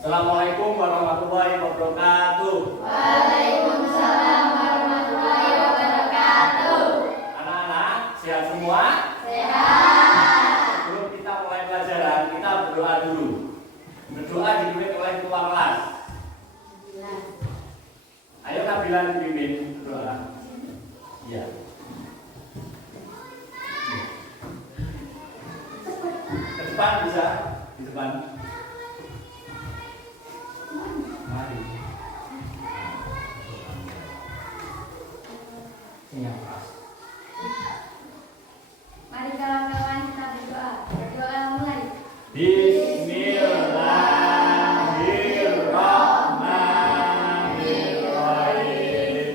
Assalamualaikum warahmatullahi wabarakatuh. Waalaikumsalam warahmatullahi wabarakatuh. Anak-anak, sehat semua? Sehat. Sebelum kita mulai pelajaran, kita berdoa dulu. Berdoa dipimpin oleh ketua kelas. Ayo Nabilah dipimpin berdoa. Iya. Ke depan bisa? Di depan. Mari. Ini yang pas. Mari kawan-kawan kita berdoa. Berdoa mulai. Bismillahirrahmanirrahim.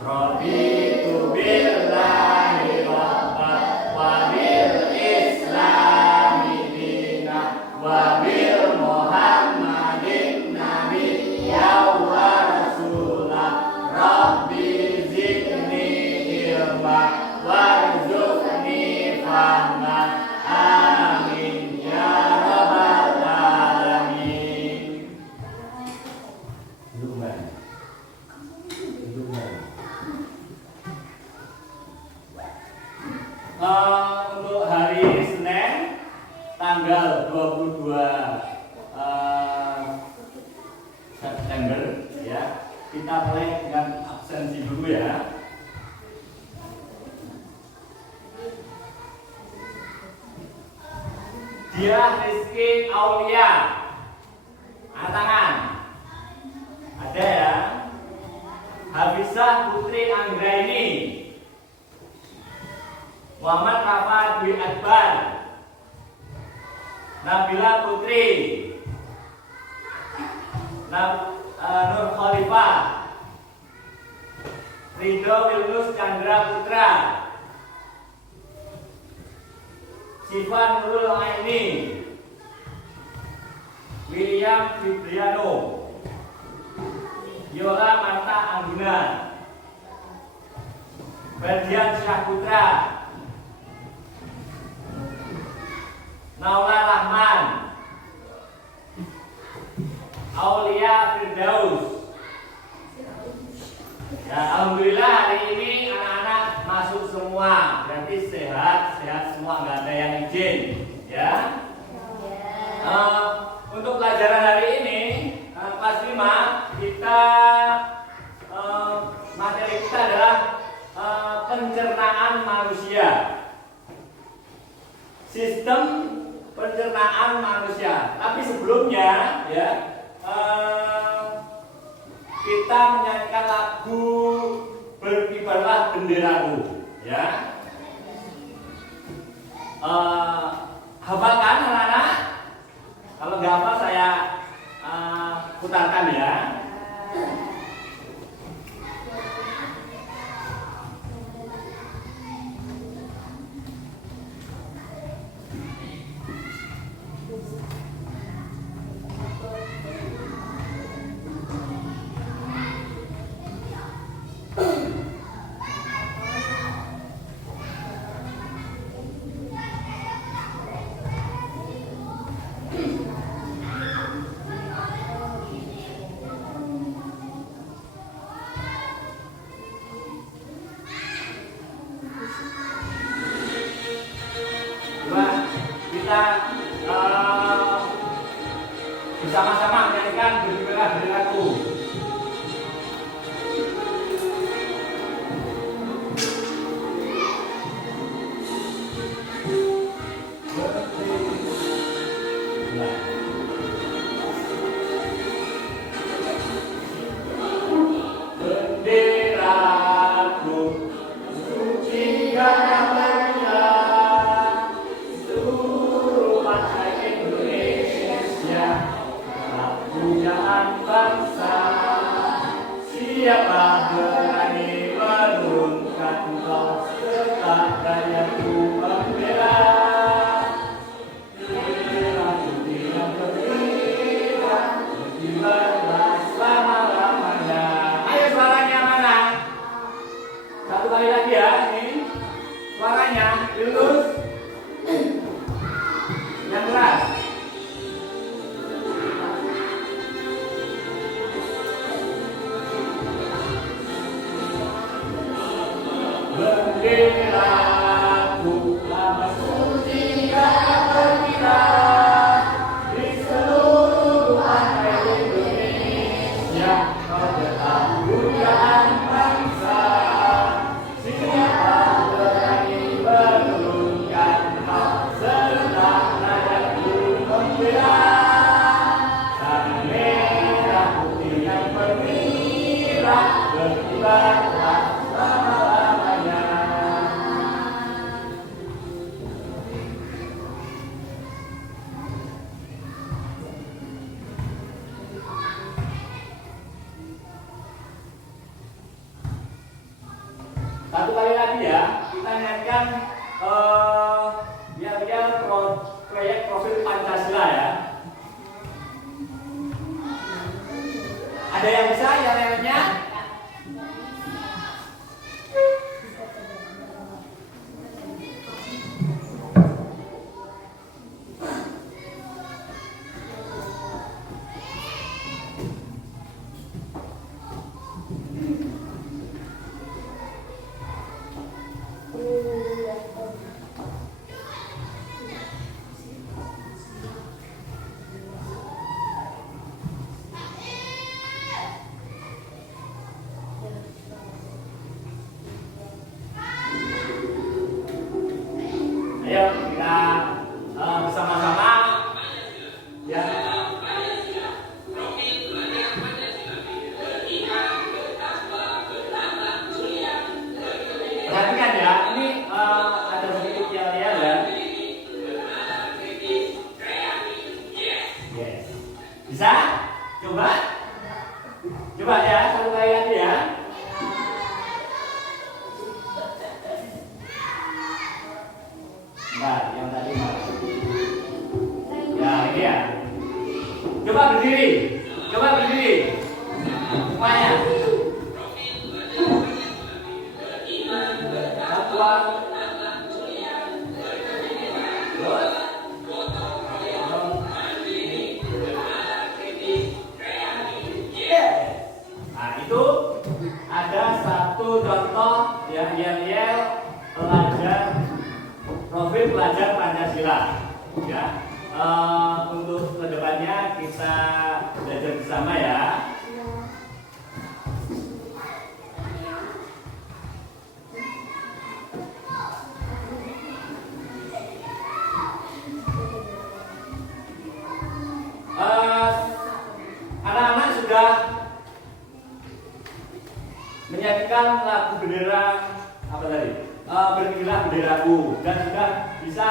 Raditu billahi rabban wa bil islami dinan wa bil muhammadin nabiyyan wa rasulah. Rabbi zidni ilma warzuqni fahma. Amin ya rabbal alamin. Duduk Mbak. Duduk Mbak. Untuk hari Senin tanggal 22 September ya, kita mulai dengan absensi dulu ya. Dia Rizky Aulia. Angkat tangan. Ada ya. Hafizah Putri Anggraini. Muhammad Rafa Dwi Akbar. Nabila Putri. Nur Khalifah. Ridho Wilnus Chandra Putra. Siva Nurul Aini. William Fibriano. Yola Marta Angguna. Berdian Syahputra. Naula Rahman. Aulia Firdaus. Ya, alhamdulillah hari ini anak-anak masuk semua, berarti sehat semua, nggak ada yang izin, ya. Untuk pelajaran hari ini kelas 5 kita materi kita adalah pencernaan manusia, sistem pencernaan manusia. Tapi sebelumnya, ya. Kita menyanyikan lagu Berkibarlah Benderaku, ya. Hafalkan anak-anak? Kalau nggak hafal saya putarkan ya. Kita bersama-sama menyanyikan Berkibarlah Benderaku. Benderaku suci gambarnya, seluruh bangsa Indonesia, pujaan bangsa. Siapa berani menurunkan kau serta dayaku membela? Bendera putih yang berkibar, berkibarlah selama-lamanya. Ayo suaranya mana? Satu kali lagi ya, ini suaranya lurus, yang keras. yel-yel proyek profil Pancasila ya. Ada yang bisa yel-yelnya? Ayo kita bersama-sama ya. Perhatikan ya, ini ada sedikit yel-yel ya. Yes. Bisa? Coba? Coba ya, satu kali lagi ya. Nah, yang tadi ya, ini ya. Coba berdiri. Coba berdiri. Semuanya. Satuan. Terus. Nah, itu ada satu contoh ya, yel-yel pelajar profil pelajar Pancasila ya. Untuk kedepannya kita belajar bersama ya. Anak-anak sudah menyanyikan lagu bendera apa tadi? Berdirilah benderaku, dan sudah bisa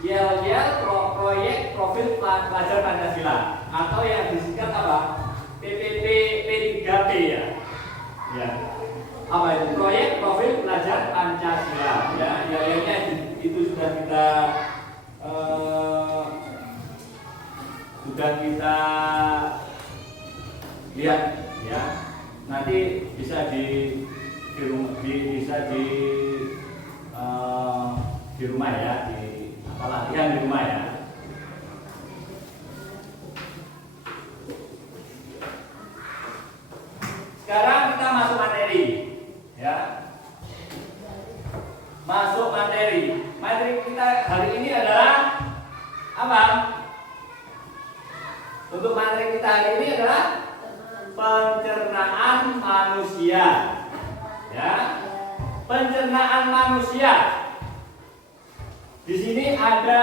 yel-yel proyek profil pelajar Pancasila atau yang disingkat apa? PPP P3P ya. Ya. Apa itu? Proyek profil pelajar Pancasila ya. Yel-yelnya itu sudah kita lihat ya. Nanti bisa di rumah ya, di latihan di rumah ya. Sekarang kita masuk materi ya. Masuk materi. Materi kita hari ini adalah apa? Untuk materi kita hari ini adalah pencernaan manusia. Ya. Pencernaan manusia. Di sini ada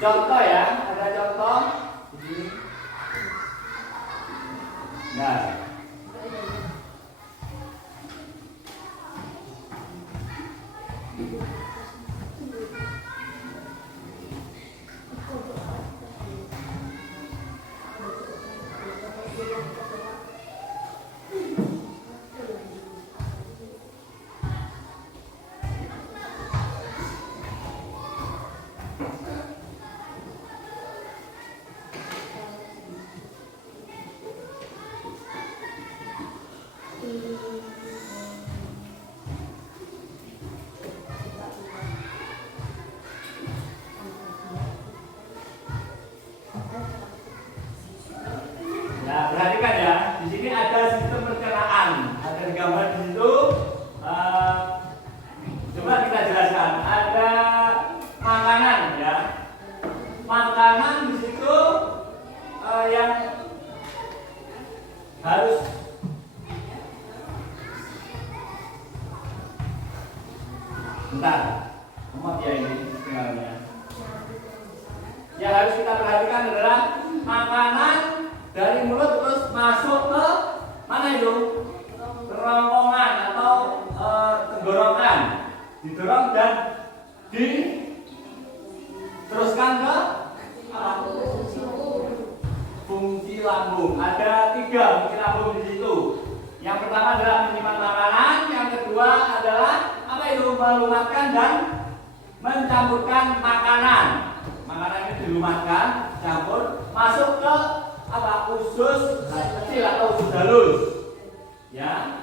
contoh ya, ada contoh di sini. Nah, perhatikan ya, di sini ada sistem pencernaan, ada gambar di situ. Coba kita jelaskan, ada makanan ya, makanan di situ yang harus bentar, ya ini tinggalnya. Yang harus kita perhatikan adalah makanan dari mulut terus masuk ke mana itu? Kerongkongan atau tenggorokan, didorong dan diteruskan ke lambung. Ada 3 fungsi lambung di situ. Yang pertama adalah menyimpan makanan, yang kedua adalah apa itu? Melumatkan dan mencampurkan makanan. Makanan ini dilumatkan, campur, masuk ke apa? Usus kecil atau usus halus. Ya.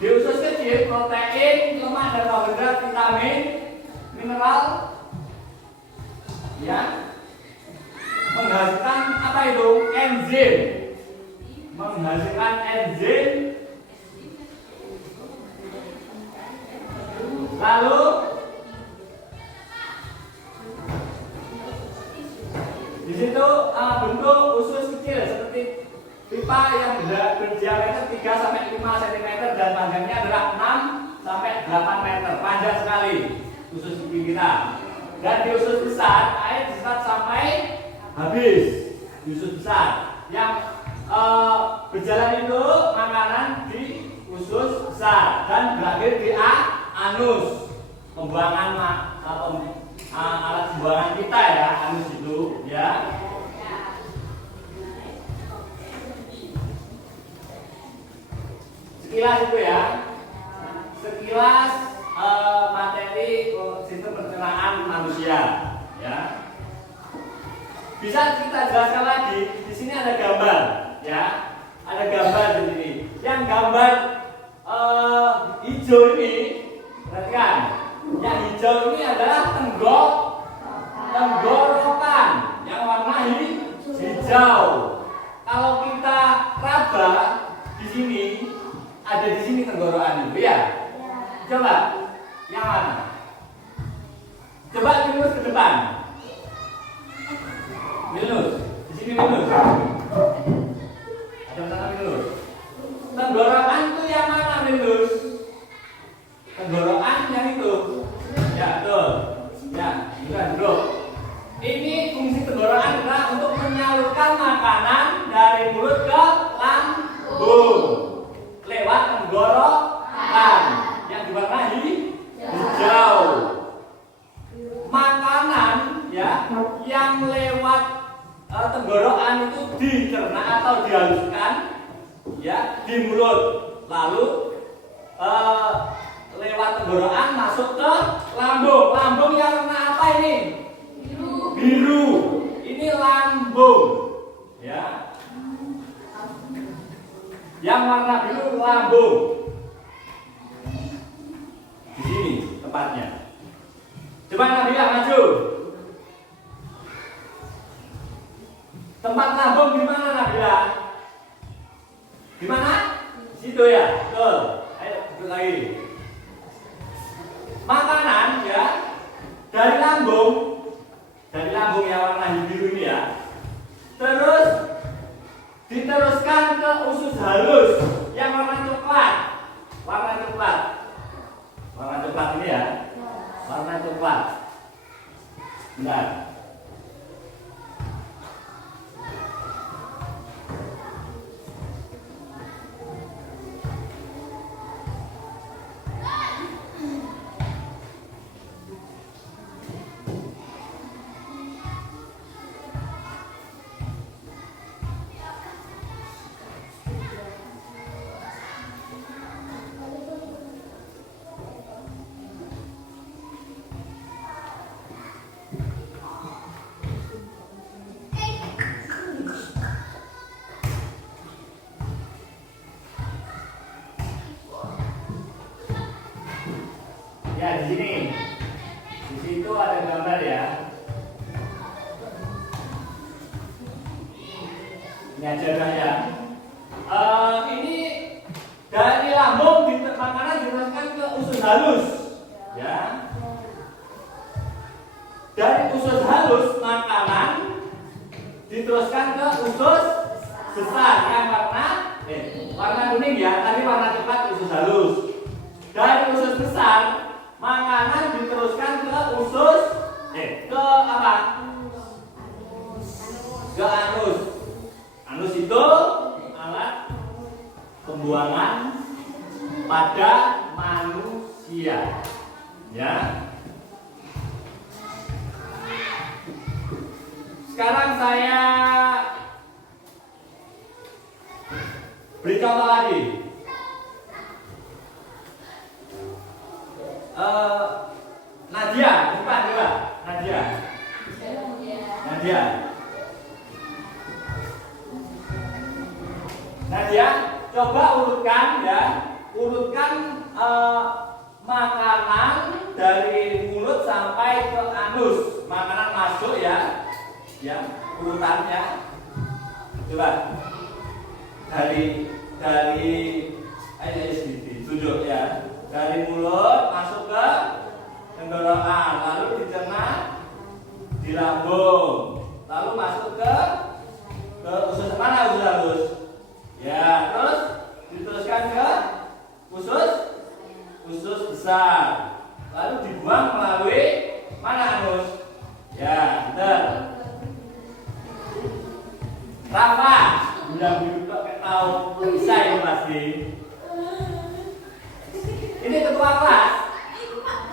Di usus kecil protein, lemak dan karbohidrat, vitamin, mineral, ya, menghasilkan apa itu? Enzim, menghasilkan enzim. Lalu di situ bentuk usus kecil seperti pipa yang berdiameter 3 sampai 5 cm dan panjangnya adalah 6 sampai 8 meter. Panjang sekali usus pipi kita. Dan di usus besar air diserap sampai habis. Di usus besar yang berjalan itu makanan di usus besar dan berakhir di anus. Pembuangan alat pembuangan kita ya, anus itu ya. Sekilas itu ya, sekilas materi sistem pencernaan manusia ya. Bisa kita jelaskan lagi, di sini ada gambar ya, ada gambar di sini. Yang gambar hijau ini, perhatikan, yang hijau ini adalah tenggorokan yang warna hijau. Kalau kita raba di sini, ada di sini tenggorokan itu ya. Coba yang mana? Coba minus ke depan. Minus. Di sini minus. Ada sana minus. Tenggorokan itu yang mana minus? Tenggorokan yang itu. Ya betul. Ya, bukan bro. Ini fungsi tenggorokan adalah untuk menyalurkan makanan dari mulut ke lambung lewat tenggorokan yang diwarnai hijau. Makanan ya yang lewat tenggorokan itu dicerna atau dihaluskan ya di mulut, lalu lewat tenggorokan masuk ke lambung. Lambung yang warna apa ini? Biru. Ini lambung ya. Yang warna biru lambung. Di sini tempatnya. Coba Nabila maju. Tempat lambung di mana Nabila? Di mana? Situ ya. Betul. Ayo ikut lagi. Makanan ya dari lambung yang warna biru ini ya. Terus diteruskan ke usus halus yang warna coklat. Warna coklat ini ya. Warna coklat. Benar. Ya di sini, di situ ada gambar ya. Ini aja ya. Ini dari lambung makanan diteruskan ke usus halus, ya. Dari usus halus makanan diteruskan ke usus besar yang warna kuning ya. Tadi warna coklat usus halus. Dari usus besar makanan diteruskan ke usus ke apa? Ke anus. Anus itu alat pembuangan pada manusia. Ya. Sekarang saya Beri contoh lagi. Nadia, bukan juga. Nadia. Nadia. Nadia, coba urutkan ya. Urutkan makanan dari mulut sampai ke anus. Makanan masuk ya. Ya, urutannya. Coba. Dari tunjuk ya. Dari mulut masuk ke tenggorokan, lalu dicerna di lambung, lalu masuk ke usus mana, usus halus. Ya, terus diteruskan ke usus besar, lalu dibuang melalui mana, anus. Ya, betul. Rafa, bilang kok tahu bisa ini pasti. Ini ketua kelas.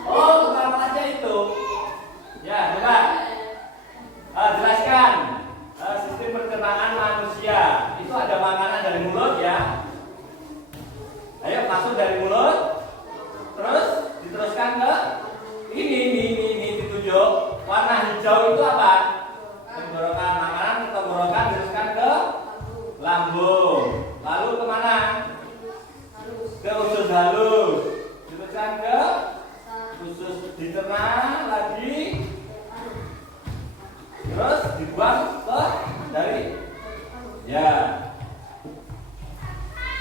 Oh, ketua kelasnya itu. Ya, coba jelaskan sistem pencernaan manusia. Itu ada makanan dari mulut ya. Ayo masuk dari mulut, terus diteruskan ke ini ditunjuk. Warna hijau itu apa? Tenggorokan. Makanan ke tenggorokan diteruskan ke lambung. Lalu kemana? Ke usus halus. Diteruskan ke usus, dicerna lagi, terus dibuang ke dari. Ya.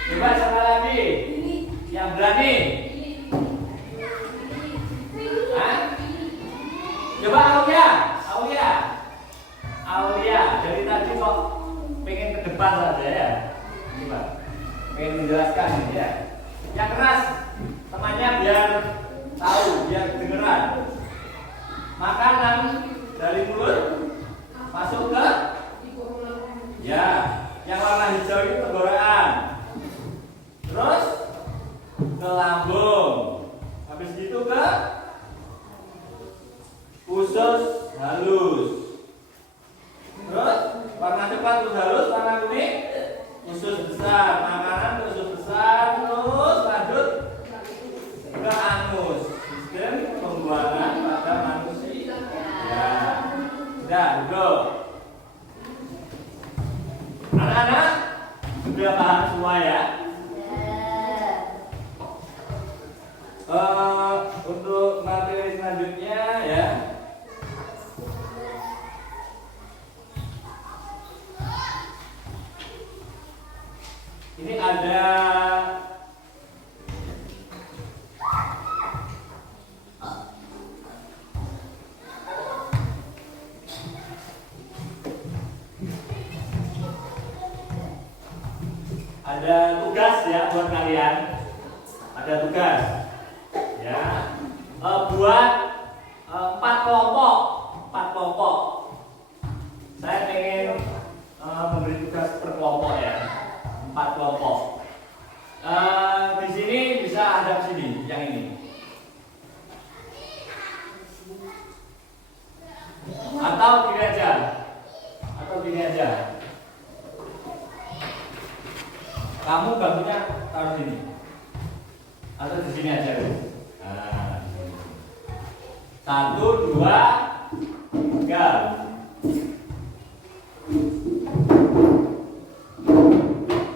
Coba sama lagi. Yang berani. Hah? Coba Aulia. Dari tadi kok pengen ke depan saja ya. Coba. Pengen menjelaskan ya. Yang keras temannya biar tahu, biar dengeran. Makanan dari mulut masuk ke ya, yang warna hijau itu tenggorokan, terus ke lambung, habis itu ke usus halus, terus warna coklat usus halus, warna kuning usus besar. Makanan ke usus besar, terus lanjut ke anus. Sistem pembuangan pada manusia. Ya, sudah, duduk. Anak-anak sudah paham semua ya? Untuk materi selanjutnya ya. Ini ada tugas ya buat kalian. Ada tugas ya. Buat 4 kelompok. Saya pengen memberi tugas per kelompok ya. 4 kelompok. Di sini bisa hadap sini, yang ini. Atau gini aja. Kamu bangkunya taruh sini. Atau di sini aja. Nah, 1, 2, 3.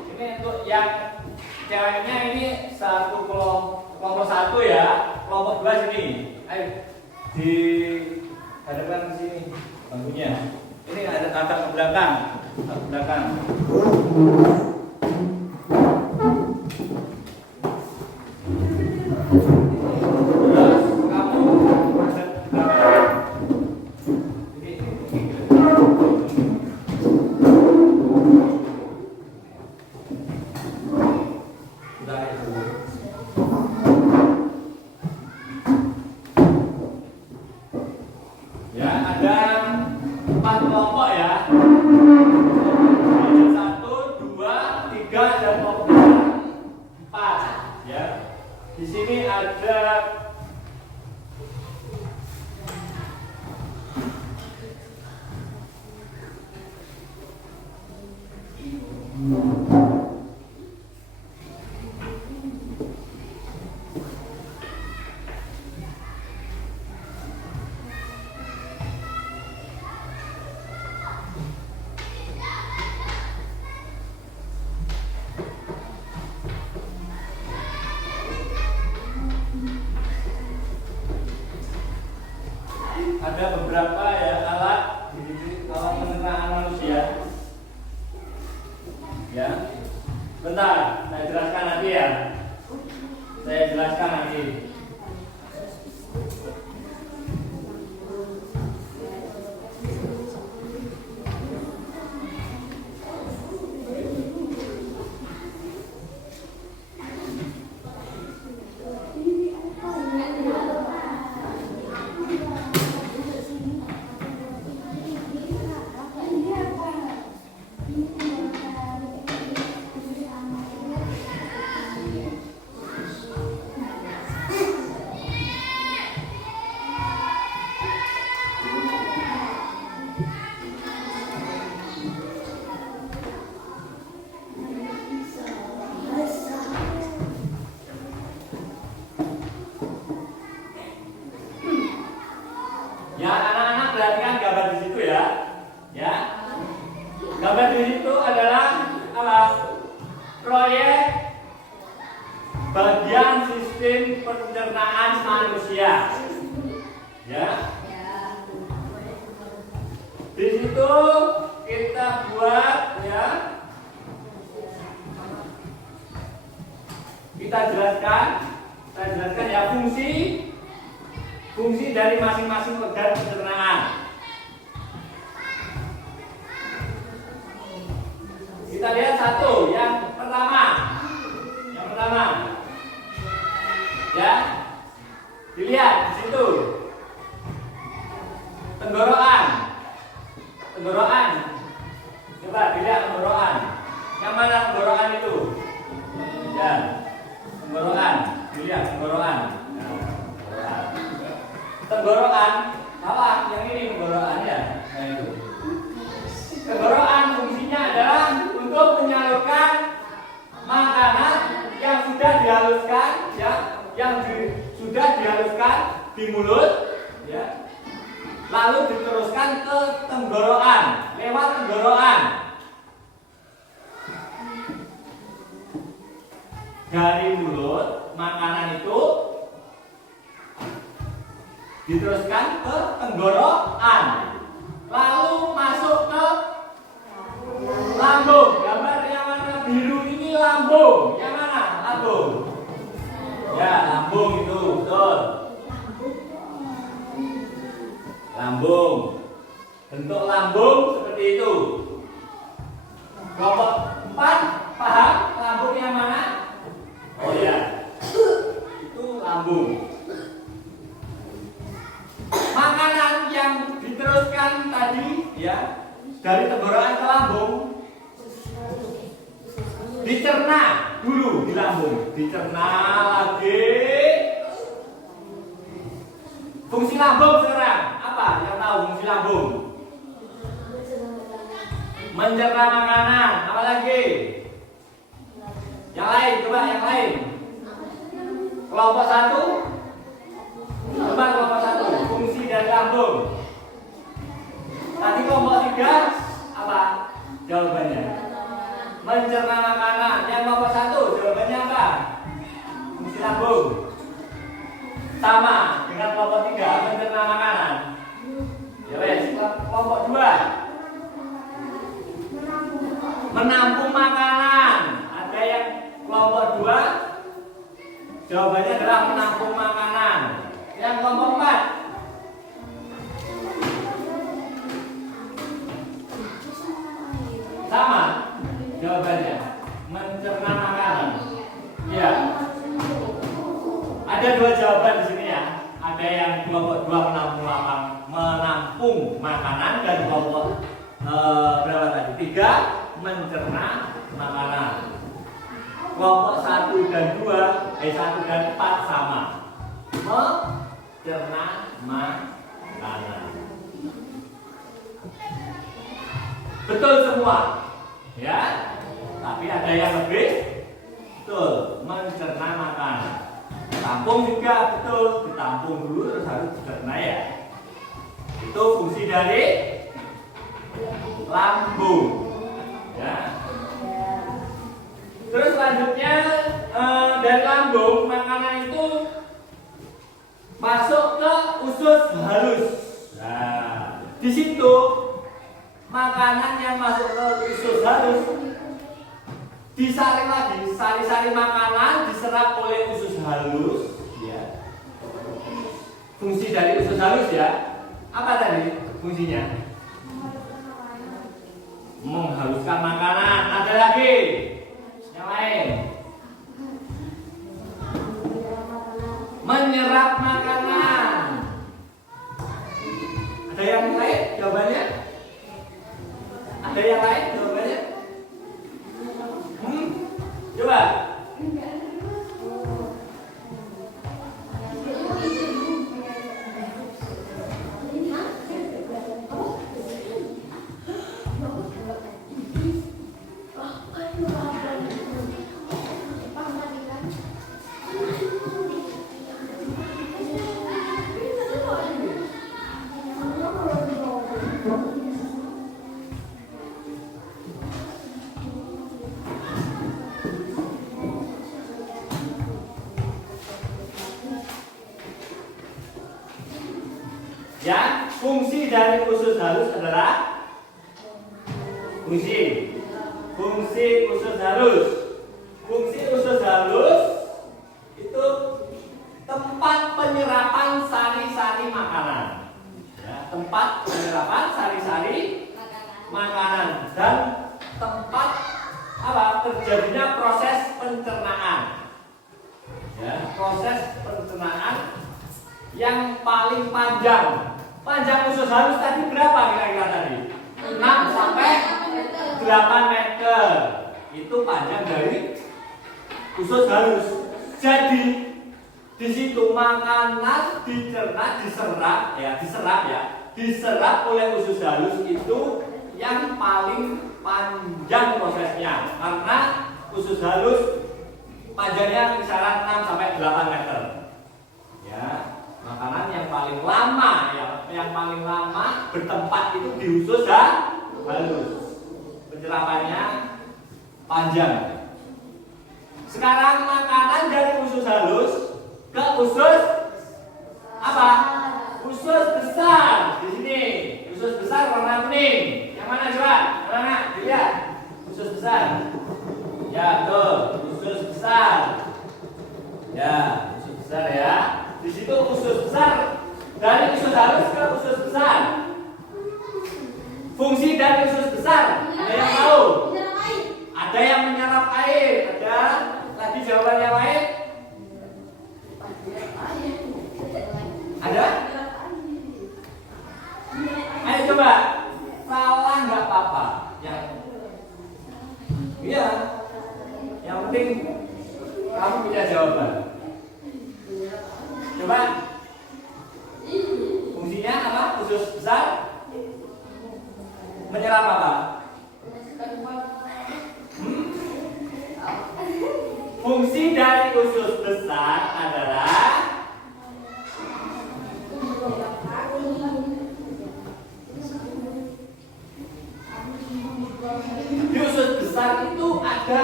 Ini untuk yang ceweknya ini kelompok 1 ya. Kelompok 2 sini. Ayo dihadapkan ke sini bangkunya. Ini ada agak ke belakang. Ya, ada 4 kelompok ya. 1, 2, 3 dan kelompok 4 ya. Di sini ada Ya. Gambar di situ adalah apa? Proyek bagian sistem pencernaan manusia. Ya. Di situ kita buat ya. Kita jelaskan ya fungsi dari masing-masing organ pencernaan. Kita lihat satu, yang pertama, ya, dilihat di situ, tenggorokan, coba dilihat tenggorokan, yang mana tenggorokan itu, ya, tenggorokan, dilihat tenggorokan, tenggorokan, apa, yang ini tenggorokan ya, nah itu. Tenggorokan fungsinya adalah untuk menyalurkan makanan yang sudah dihaluskan, ya, sudah dihaluskan di mulut, ya, lalu diteruskan ke tenggorokan lewat tenggorokan. Dari mulut makanan itu diteruskan ke tenggorokan, lalu masuk ke lambung. Gambar yang warna biru ini lambung. Yang mana? Lambung. Ya, lambung itu, betul. Lambung. Bentuk lambung seperti itu. Kelompok 4 paham lambung yang mana? Oh ya. Itu lambung. Makanan yang diteruskan tadi ya dari tenggorokan ke lambung dicerna dulu di lambung, dicerna lagi. Fungsi lambung sekarang apa? Yang tahu fungsi lambung? Mencerna makanan. Apa lagi? Yang lain, coba yang lain. Kelompok 1. Coba kelompok 1. Fungsi dari lambung. Tadi kelompok 3 apa jawabannya? Mencerna makanan. Yang kelompok 1 jawabannya apa? Fungsi lambung. Sama dengan kelompok 3 mencerna makanan. Ya wes, kelompok 2 menampung makanan. Ada yang kelompok 2 jawabannya adalah menampung makanan. Yang kelompok 4 sama jawabannya, mencerna makanan. Ya. Ada 2 jawaban di sini ya. Ada yang kelompok 2 menampung makanan dan kelompok berapa tadi? 3 mencerna makanan. Kelompok 1 dan 4 sama. Mencerna makanan. Betul semua. Ya. Tapi ada yang lebih betul, mencerna makanan. Tampung juga betul, ditampung dulu terus harus dicerna ya. Itu fungsi dari lambung. Ya. Terus selanjutnya dari lambung makanan itu masuk ke usus halus. Nah, di situ makanan yang masuk ke usus halus disaring lagi, sari-sari makanan diserap oleh usus halus. Ya. Fungsi dari usus halus ya, apa tadi fungsinya? Menghaluskan makanan. Ada lagi yang lain? Menyerap makanan. Ada yang lain jawabannya? Ada yang lain jawabannya? Coba. dari usus halus adalah fungsi usus halus. Fungsi usus halus itu tempat penyerapan sari-sari makanan. Ya, tempat penyerapan sari-sari makanan dan tempat terjadinya proses pencernaan. Ya, proses pencernaan yang paling panjang. Panjang usus halus tadi berapa kira-kira tadi? 6 sampai 8 meter. Itu panjang dari usus halus. Jadi di situ makanan diserap oleh usus halus itu yang paling panjang prosesnya, karena usus halus panjangnya kisaran 6 sampai 8 meter. Ya, makanan yang paling lama bertempat itu di usus halus. Penyerapannya panjang. Sekarang makanan dari usus halus ke usus apa? Usus besar. Di sini usus besar warna kuning. Yang mana coba? Yang mana? Dilihat. Usus besar. Ya, tuh, usus besar. Ya, usus besar ya. Di situ usus besar. Dari usus halus ke usus besar. Fungsi dari usus besar, ada yang tahu? Ada yang menyerap air. Ada lagi jawaban yang lain? Ada? Ayo coba. Salah nggak apa-apa. Iya. Yang penting kamu punya jawaban. Coba. Fungsinya apa? Usus besar menyerap apa? Fungsi dari usus besar adalah di usus besar itu ada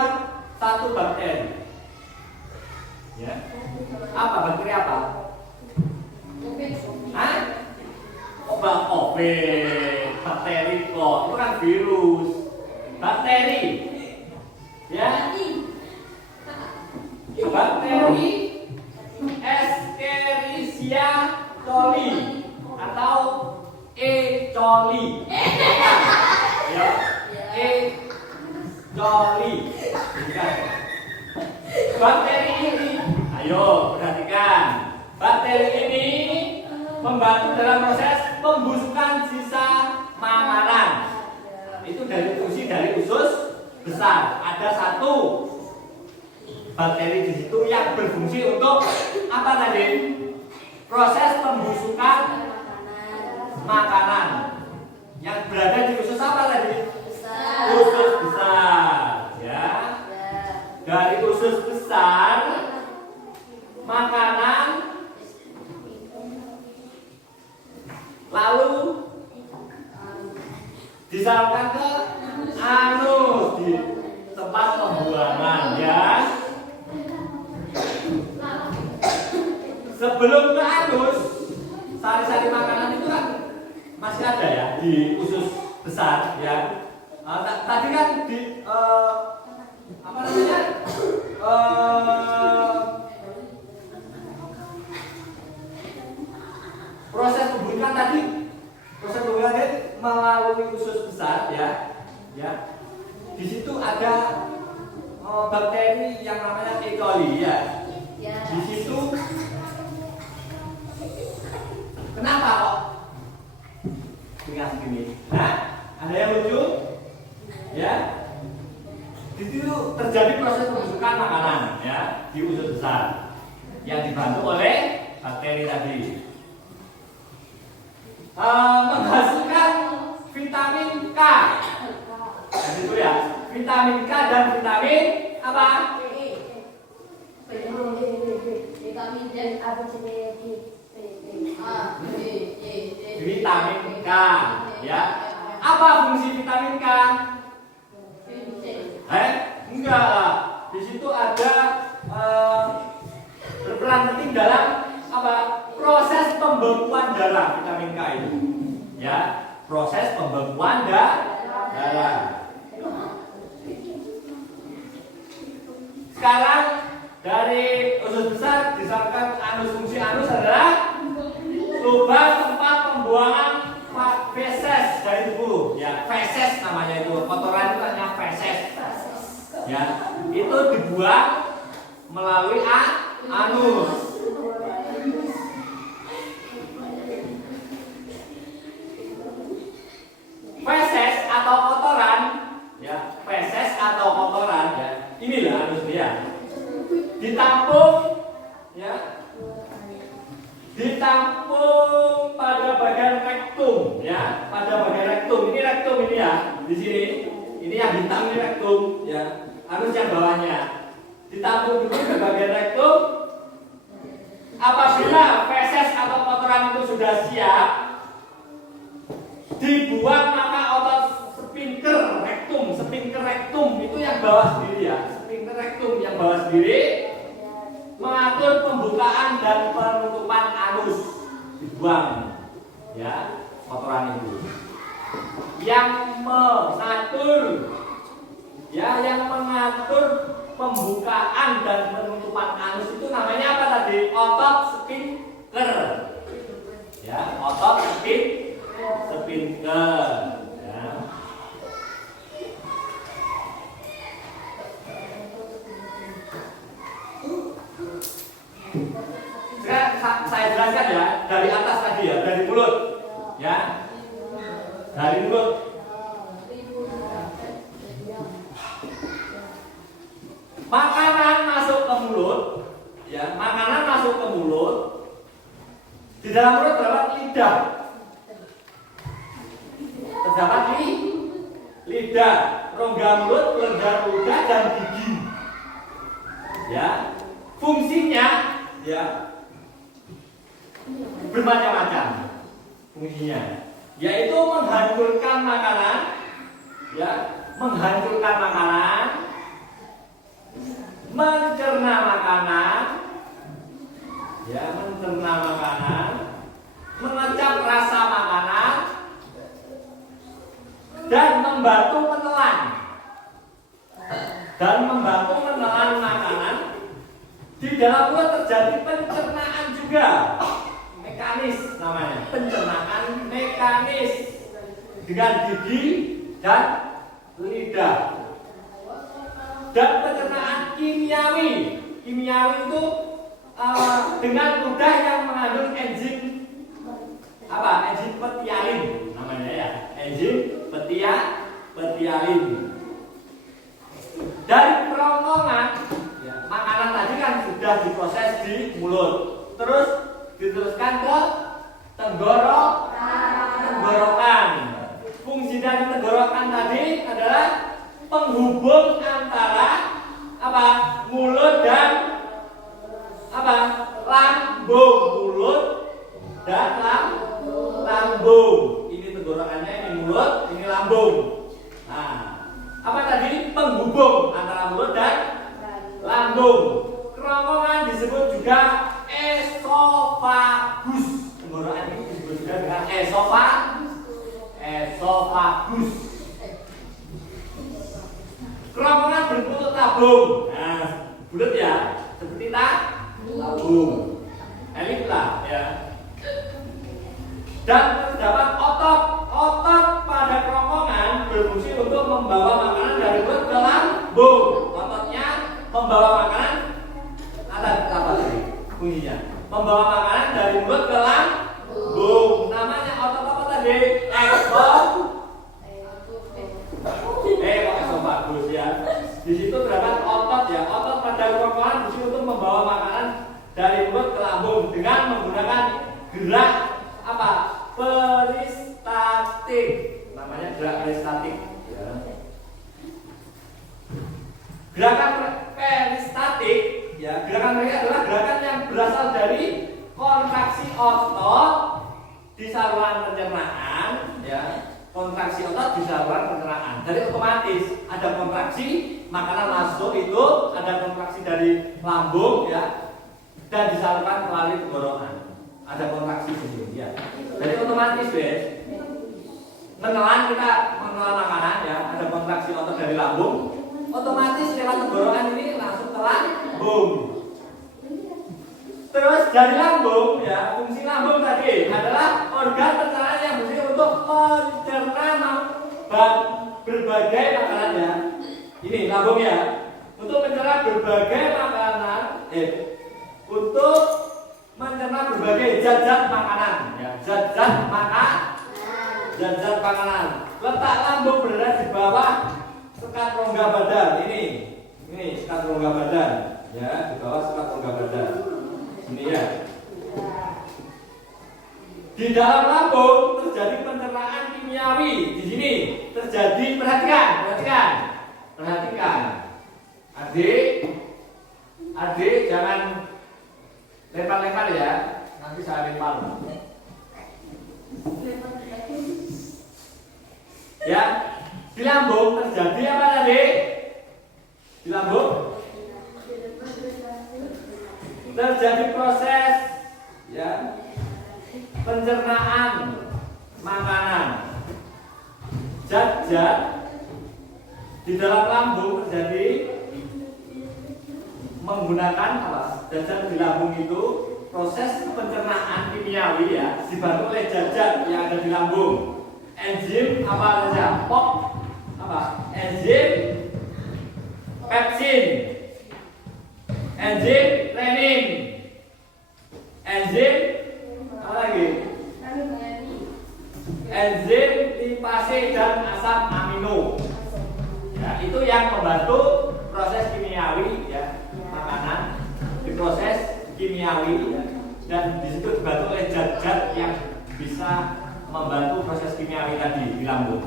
satu bakteri. Ya. Apa bakteri apa? Hah? COVID, bakteri kok, itu kan virus. Bakteri, ya, bakteri Escherichia coli atau E. coli, ya, E. coli. Bakteri ini, ayo perhatikan, bakteri ini membantu dalam proses pembusukan sisa makanan. Itu dari fungsi dari usus besar. Ada satu bakteri di situ yang berfungsi untuk apa tadi? Proses pembusukan makanan. Yang berada di usus apa tadi? Usus besar. Ya. Dari usus besar makanan lalu disalurkan ke anus di tempat pembuangan, ya. Sebelum ke anus, sari-sari makanan itu kan masih ada ya di usus besar, ya. Tadi kan di apa namanya? Proses pembusukan tadi melalui usus besar, ya. Di situ ada bakteri yang namanya E. coli, ya. Di situ kenapa kok tinggal segini? Nah, ada yang lucu, ya. Di situ terjadi proses pembusukan makanan, ya, di usus besar yang dibantu oleh bakteri tadi. Menghasilkan vitamin K. Jadi itu ya, vitamin K dan vitamin apa? Vitamin K, ya. Apa fungsi vitamin K? Enggak lah. Di situ ada berperan penting dalam apa? Proses pembekuan darah vitamin K itu. ya, proses pembekuan darah. Sekarang dari usus besar disangka anus, fungsi anus adalah lubang tempat pembuangan feses dari tubuh, ya, feses namanya itu, kotoran itu namanya feses, ya, itu dibuang melalui anus. Feses atau kotoran, ya, feses atau kotoran, ya, inilah anus dia, ditampung, ya, ditampung pada bagian rektum, ya, pada bagian rektum. Ini rektum ini ya, di sini. Ini yang hitam ini rektum, ya. Anus yang bawahnya ditampung dulu ke bagian rektum. Apabila feses atau kotoran itu sudah siap, dibuang, maka otot sphincter rektum itu yang bawah sendiri ya, sphincter rektum yang bawah sendiri mengatur pembukaan dan penutupan anus, dibuang, ya, kotoran itu. Yang mengatur, ya, yang mengatur pembukaan dan penutupan anus itu namanya apa tadi? Otot sphincter, ya, otot sphincter, ya. Sekarang saya jelaskan ya, dari atas tadi ya, dari mulut, ya, dari mulut. Makanan masuk ke mulut, ya, makanan masuk ke mulut. Di dalam mulut terdapat lidah, terdapat lidah, rongga mulut, kelenjar ludah dan gigi, ya. Fungsinya, ya, bermacam-macam fungsinya, yaitu menghancurkan makanan, ya, menghancurkan makanan, mencerna makanan, ya, mencerna makanan, mengecap rasa makanan, dan membantu menelan makanan. Di dalam mulut terjadi pencernaan juga, mekanis namanya, pencernaan mekanis dengan gigi dan lidah. Dan pencernaan kimiawi itu dengan ludah yang mengandung enzim apa? Enzim petialin namanya ya, enzim petialin. Dari kerongkongan, ya, makanan tadi kan sudah diproses di mulut, terus diteruskan ke tenggorokan. Fungsi dari tenggorokan tadi adalah penghubung antara apa? Mulut dan apa? Lambung. Mulut dan lambung. Ini tenggorokannya, ini mulut, ini lambung. Nah, apa tadi? Penghubung antara mulut dan lambung. Kerongkongan disebut juga esofagus. Tenggorokan ini disebut juga dengan esofagus. Kerongkongan berbentuk tabung. Nah, bulat ya, seperti tabung. Elipsa ya. Dan terdapat otot pada kerongkongan berfungsi untuk membawa makanan dari mulut ke lambung. Ototnya membawa makanan apa tadi fungsinya? Membawa makanan dari mulut ke lambung. Namanya otot apa tadi? Esofagus ya. Di situ terdapat otot ya. Otot pada kerongkongan berfungsi untuk membawa makanan dari mulut ke lambung dengan menggunakan gerak apa? Peristatik. Namanya gerak peristatik ya. Gerakan peristatik ya, gerakan mereka adalah gerakan yang berasal dari kontraksi otot di saluran pencernaan ya. Kontraksi otot di saluran pencernaan. Jadi otomatis ada kontraksi, makanan masuk itu ada kontraksi dari lambung ya, dan disalurkan melalui tenggorokan. Ada kontraksi di sini ya. Jadi otomatis guys, kita menelan makanan ya, ada kontraksi otot dari lambung, otomatis lewat tenggorokan ini langsung ke lambung. Terus dari lambung ya, fungsi lambung tadi adalah organ pencernaan yang berfungsi untuk mencerna berbagai makanan ya. Ini lambung ya, untuk mencerna berbagai makanan, untuk mencerna berbagai zat-zat makanan ya, zat-zat makanan. Letak lambung berada di bawah sekat rongga badan. Ini sekat rongga badan ya, di bawah sekat rongga badan. Ini ya. Di dalam lambung terjadi pencernaan kimiawi. Di sini terjadi, perhatikan. Adik jangan lempar-lempar ya. Nanti saya lempar. Ya, di lambung terjadi apa tadi? Di lambung terjadi proses ya pencernaan makanan. Zat-zat di dalam lambung terjadi menggunakan apa? Zat-zat di lambung itu proses pencernaan kimiawi ya, dibantu oleh zat-zat yang ada di lambung. Enzim apa saja? Enzim pepsin, enzim renin, enzim apa lagi? Enzim lipase dan asam amino. Ya, itu yang membantu proses kimiawi ya, makanan diproses kimiawi ya, dan disitu dibantu oleh zat-zat yang bisa membantu proses kimiawi tadi di lambung.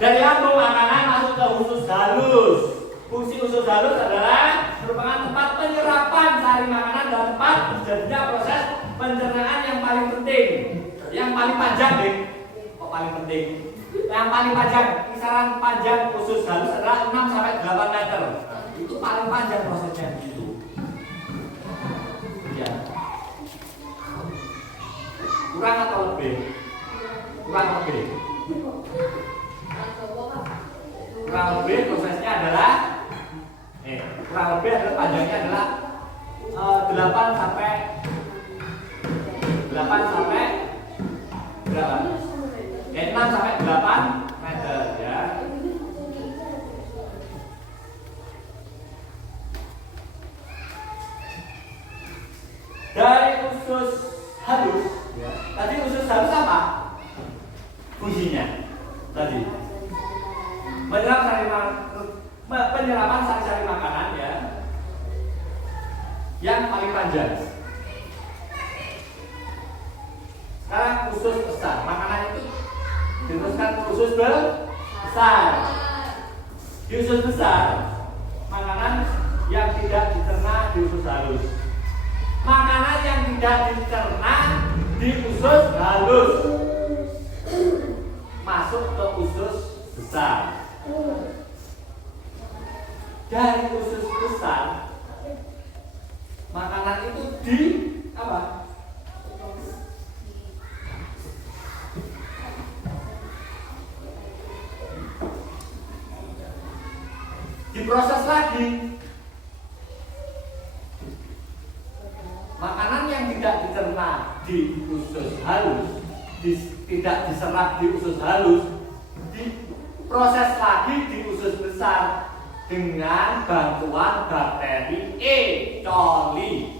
Dari lambung makanan masuk ke usus halus. Fungsi usus halus adalah merupakan tempat penyerapan sari makanan dan tempat terjadinya proses pencernaan yang paling penting, yang paling panjang deh. Kok paling penting? Yang paling panjang, kisaran panjang usus halus adalah 6 sampai 8 meter. Itu paling panjang prosesnya gitu. Ya. Kurang atau lebih? Kurang lebih. Kurang lebih prosesnya adalah kurang lebih adalah panjangnya adalah 8 sampai berapa? 6 sampai 8 meter ya. Dari usus halus ya. Tadi usus halus apa fungsinya? Tadi penyerapan sari-sari makanan ya, yang paling panjang. Sekarang usus besar, makanan itu diteruskan ke usus besar. Di usus besar, makanan yang tidak dicerna di usus halus. Makanan yang tidak dicerna di usus halus masuk ke usus besar. Dari usus besar, makanan itu di apa? Diproses lagi. Makanan yang tidak dicerna di usus halus, tidak diserap di usus halus, diproses lagi di usus besar dengan bantuan bakteri E. coli.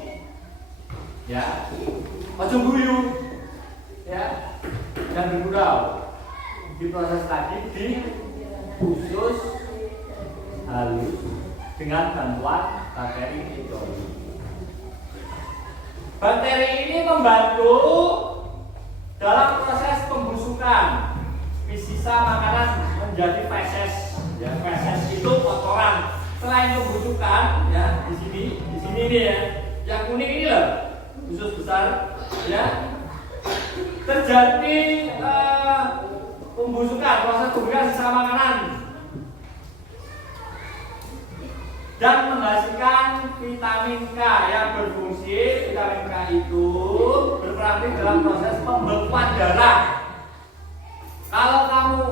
Ya, ojo guyu. Ya, dan bergurau. Diproses lagi di usus halus dengan bantuan bakteri E. coli. Bakteri ini membantu dalam proses pembusukan sisa makanan menjadi feses. Ya, feses itu kotoran. Selain pembusukan, ya di sini ini ya, yang kuning ini loh, usus besar, ya terjadi pembusukan, proses pembusukan sisa makanan dan menghasilkan vitamin K yang berfungsi. Vitamin K itu berperan dalam proses pembekuan darah. Kalau kamu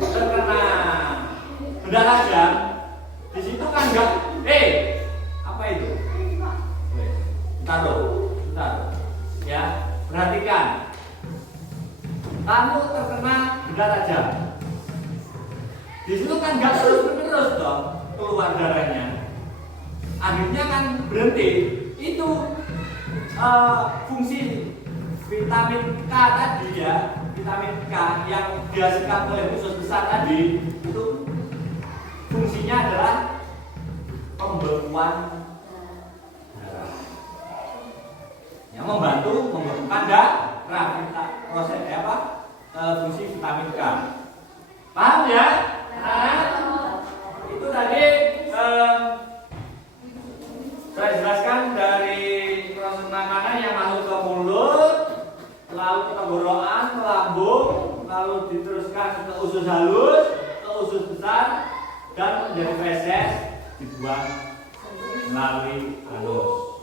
terkena benda tajam, di situ kan enggak, apa itu? Taruh, ya, perhatikan. Kamu terkena benda tajam, di situ kan enggak terus dong keluar darahnya. Akhirnya kan berhenti. Itu fungsi vitamin K tadi ya, vitamin K yang dihasilkan oleh usus besar tadi itu fungsinya adalah pembekuan darah, yang membantu membekukan darah, proses fungsi vitamin K. Paham ya? Nah, itu tadi saya jelaskan dari proses penanganan yang masuk ke mulut, lalu ke tenggorokan, ke lambung, lalu diteruskan ke usus halus, ke usus besar, dan menjadi feses dibuang melalui anus.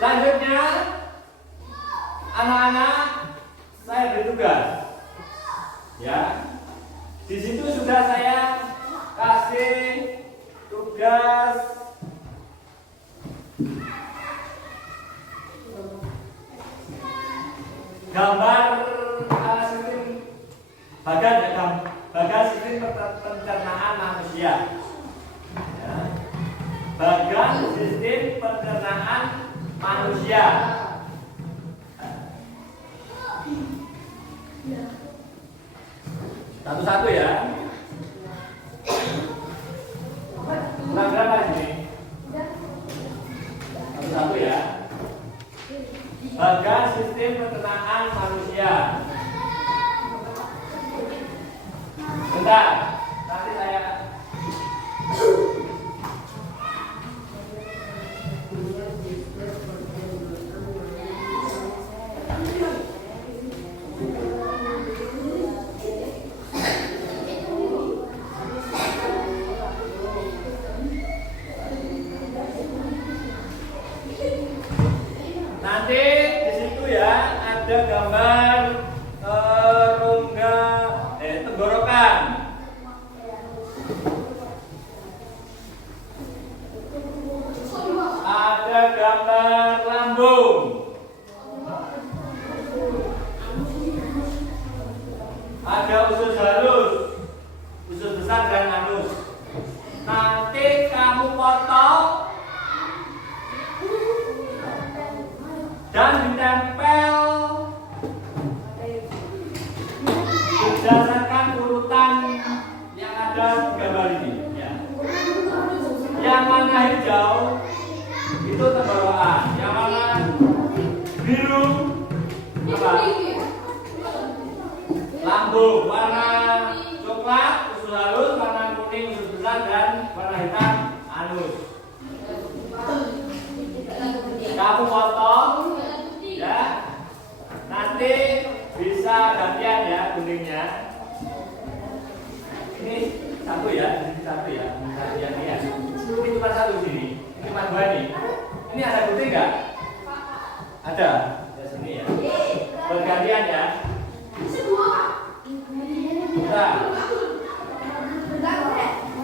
Selanjutnya, anak-anak, saya beri tugas. Ya, di situ sudah saya kasih tugas gambar sistem bagan sistem pencernaan manusia. Ya. Bagan sistem pencernaan manusia. Satu-satu ya. Kurang berapa ini? Satu-satu ya. Bagan sistem pencernaan manusia. Bentar, nanti saya nanti di situ ya ada gambar rongga tenggorokan. Ada gambar lambung. Ada usus halus, usus besar dan anus. Nanti kamu potong dan ditempel berdasarkan urutan yang ada di gambar ini ya. Yang mana hijau itu tenggorokan, yang mana biru apa? Lambung, warna coklat usus halus, warna kuning usus besar, dan warna hitam anus. Kamu potong ya, nanti bisa gantian ya kuningnya. Ini satu ya, ini satu ya, gantian ya. Ini cuma satu sini, ini cuma dua nih. Ini ada gunting nggak? Ada, ya sini ya. Bergantian ya. Nah,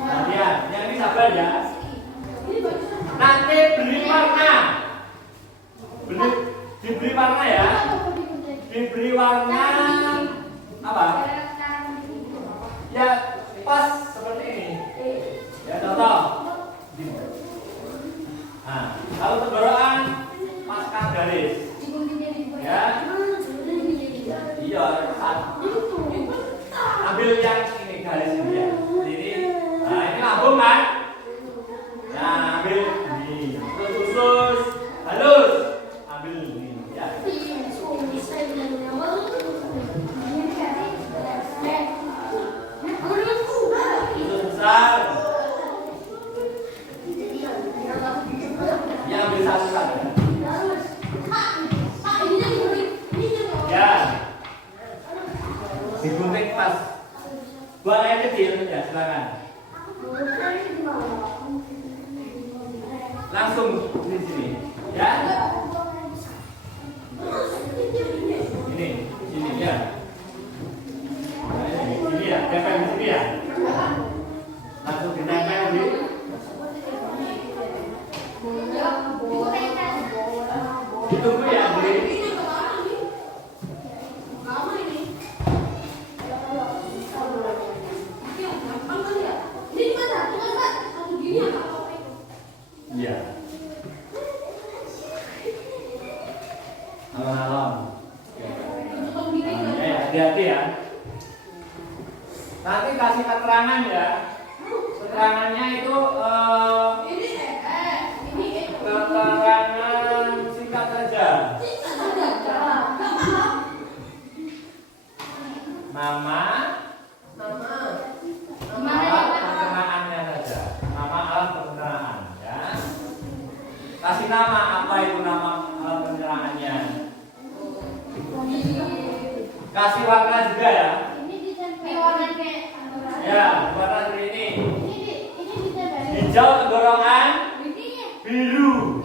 gantian. Yang ini sabar ya. Nanti beri warna. Diberi warna ya. Diberi warna apa? Ya pas seperti ini. Ya contoh. Nah, kalau tenggorokan paskan garis. Ya. Iya, ambil yang ini garis ini ya. Ini. Nah, ini lambung kan? Nah, ambil ini. Terus usus halus. Ambil ini ya. Usus besar. Ya, ambil satu-satu. Ya. Digunting pas. Buang air kecil ya, silakan. Langsung di sini ya. hati-hati ya. Nanti kasih keterangan ya. Keterangannya itu keterangan singkat saja. Nama alat pencernaan saja. Nama alat pencernaan ya. Kasih nama, apa itu nama alat pencernaannya. Kasih warna juga ya. Ya, warna seperti ini. Hijau tenggorokan, biru.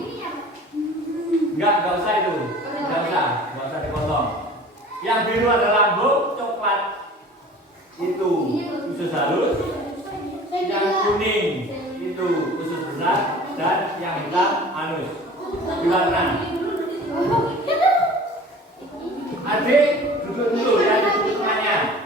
Enggak usah itu. Enggak usah dipotong. Yang biru adalah lambung, coklat itu usus halus. Yang kuning itu usus besar, dan yang hitam anus. Diwarna. Adik duduk dulu ya, duduknya.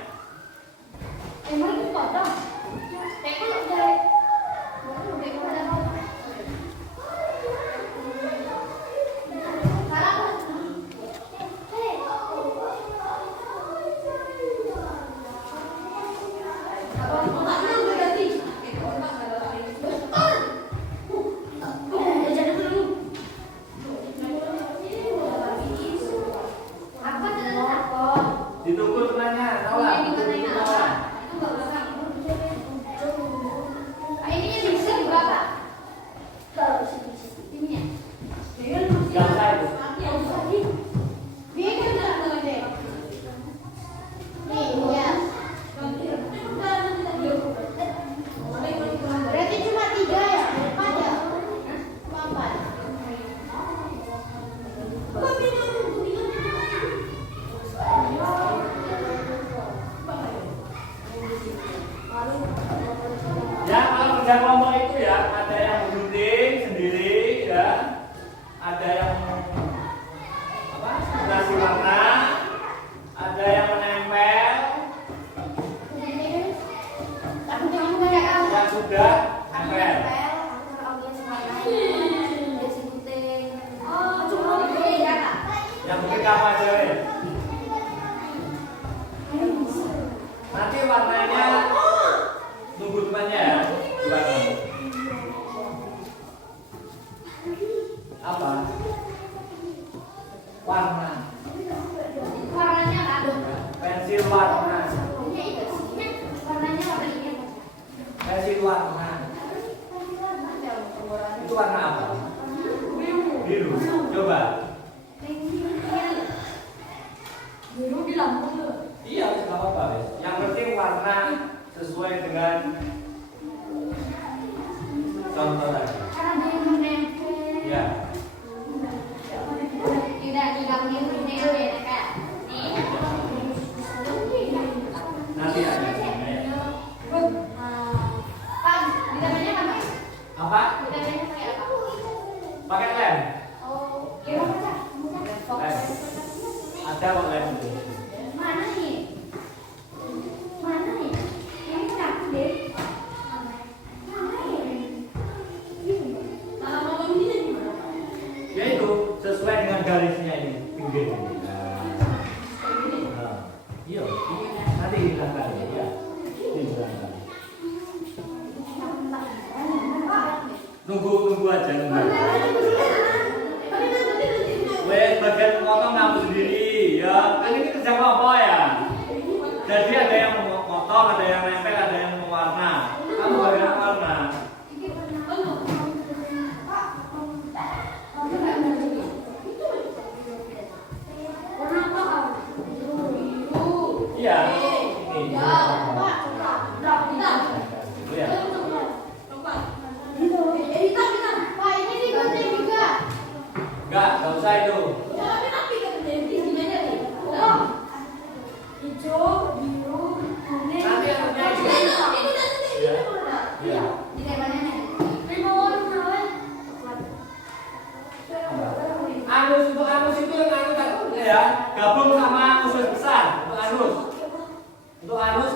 Ditunggu temannya, tahu lah. Berarti cuma 3 ya? Ada? Apa? Ya, kalau kerja kelompok itu ya, ada yang gunting sendiri ya, ada yang kasih warna, ada yang menempel, yang sudah nempel. Yang gunting apa aja ya? Nanti warnanya tunggu temannya ya. Apa? Warna. Warnanya apa? Pensil warna. Warnanya apa ini? Pensil warna. Itu warna apa? Biru. Coba. Biru di lampu. Iya, nggak apa-apa. Yang penting warna sesuai dengan contoh tadi. Karena dia menempel. Ya. Tidak digangguin ini Kak. Nih. Nanti ada. Pak, ditanya apa? Apa? Ditanya pakai apa? Pakai lem. Oh, ya apa? Lem. Ada kok lem itu. Mana nih? Mana nih? Ini kenapa deh? Mana nih? Ya itu sesuai dengan garisnya ini pinggir. Iya, nanti hilangkan ya. Hilangkan. Nunggu aja nunggu. Wes bagian potong kamu sendiri ya. Kan ini kerja kelompok ya. Jadi ada yang memotong, ada yang nempel, ada yang mewarna. Kamu bagian warna. Iya. Ini. Ya. Enggak usah itu. Nanti yang punya itu. Ya. Anus itu yang ya, gabung sama usus besar untuk anus. Untuk anus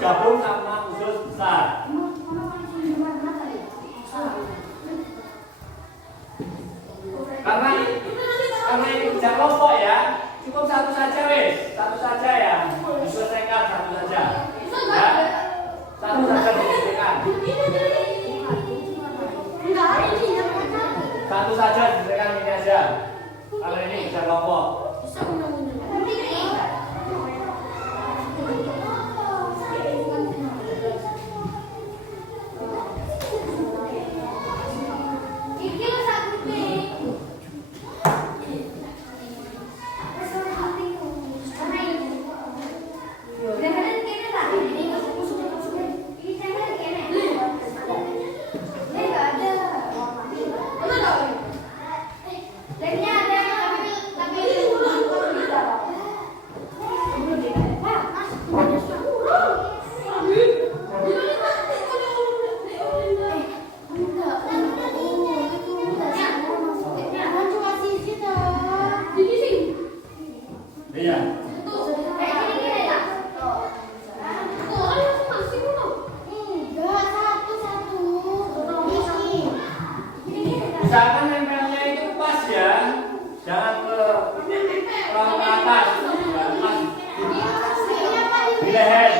leher.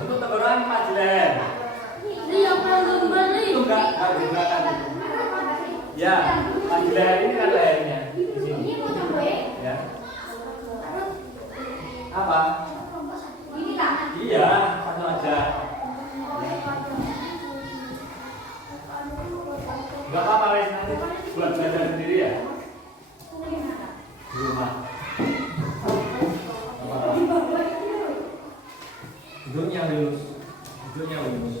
Untuk tenggorokan empat di leher. Itu enggak di belakang. Ya, empat di leher ini kan lehernya. Di sini. Ya. Apa? Iya, sama aja. Enggak apa-apa, wes nanti buat belajar sendiri ya. Di rumah. Duduknya lurus. Duduknya lurus.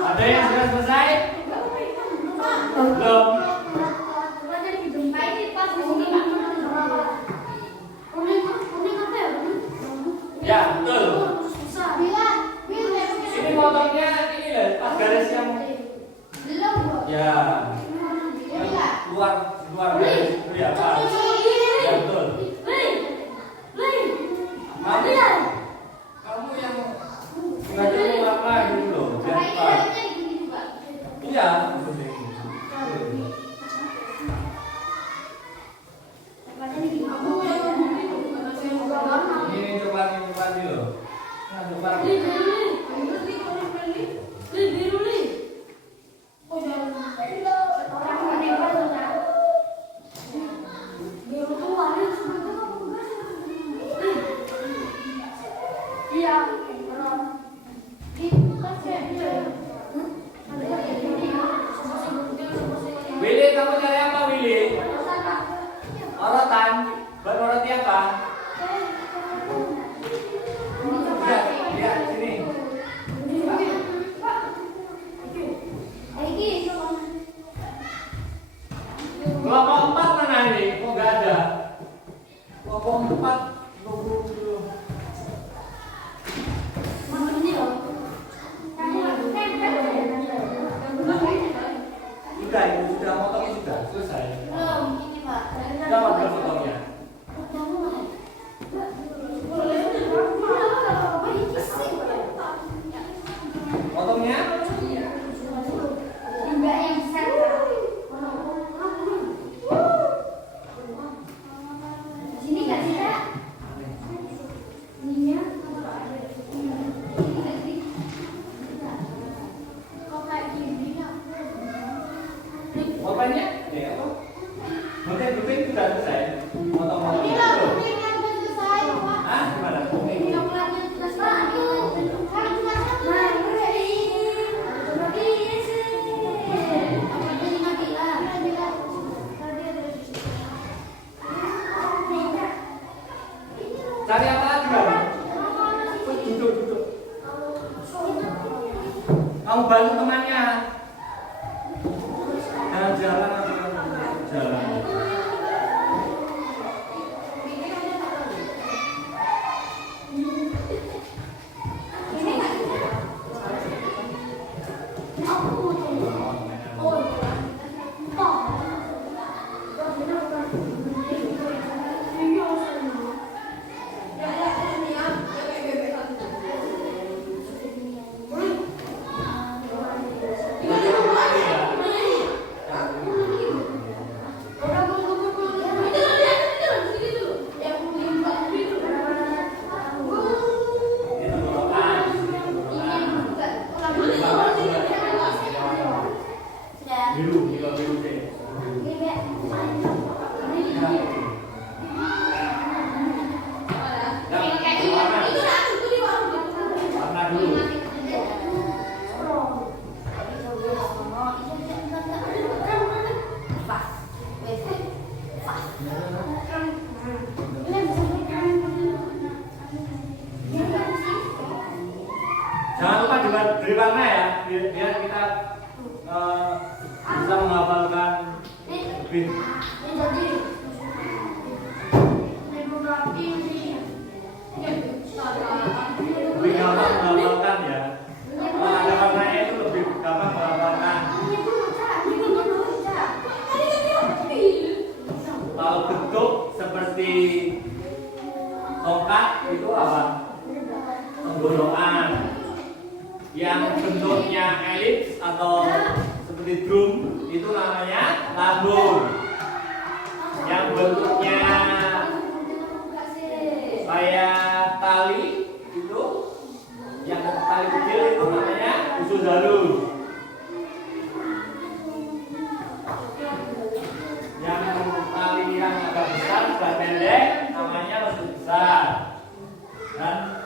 Ada yang sudah selesai? Belum. Ya, betul. Ini motornya ini loh, pas garis yang ya luar garis itu ya Pak. Ya betul. Kamu yang nggak tahu apa gitu loh, jangan. Iya. Ini depan dulu. Nah, depan. Willy, kamu cari apa Willy? Orotan. Buat roti apa? Lihat sini. Kelompok 4 mana ini? Kok nggak ada? Kelompok 4 nunggu dulu. Sudah, itu sudah motongnya sudah selesai. Sudah mana potongnya? Potongnya? Potongnya? Ya apa? Gunting sudah selesai. Potong-potongnya. Ah, gimana? Cari apa lagi kamu? Duduk. Kamu bantu temannya. Jalan. Biru deh. Warna dulu. Jangan lupa beri warna ya, biar kita bisa menghafalkan lebih. Lebih gampang menghafalkan ya. Kalau ada warnanya itu lebih gampang menghafalkan. Kalau bentuk seperti tongkat itu apa? penggolokan. Yang bentuknya elips atau seperti drum itu namanya lambung. Yang bentuknya kayak tali itu, yang tali kecil itu namanya usus halus. Yang tali yang agak besar dan pendek namanya usus besar. Dan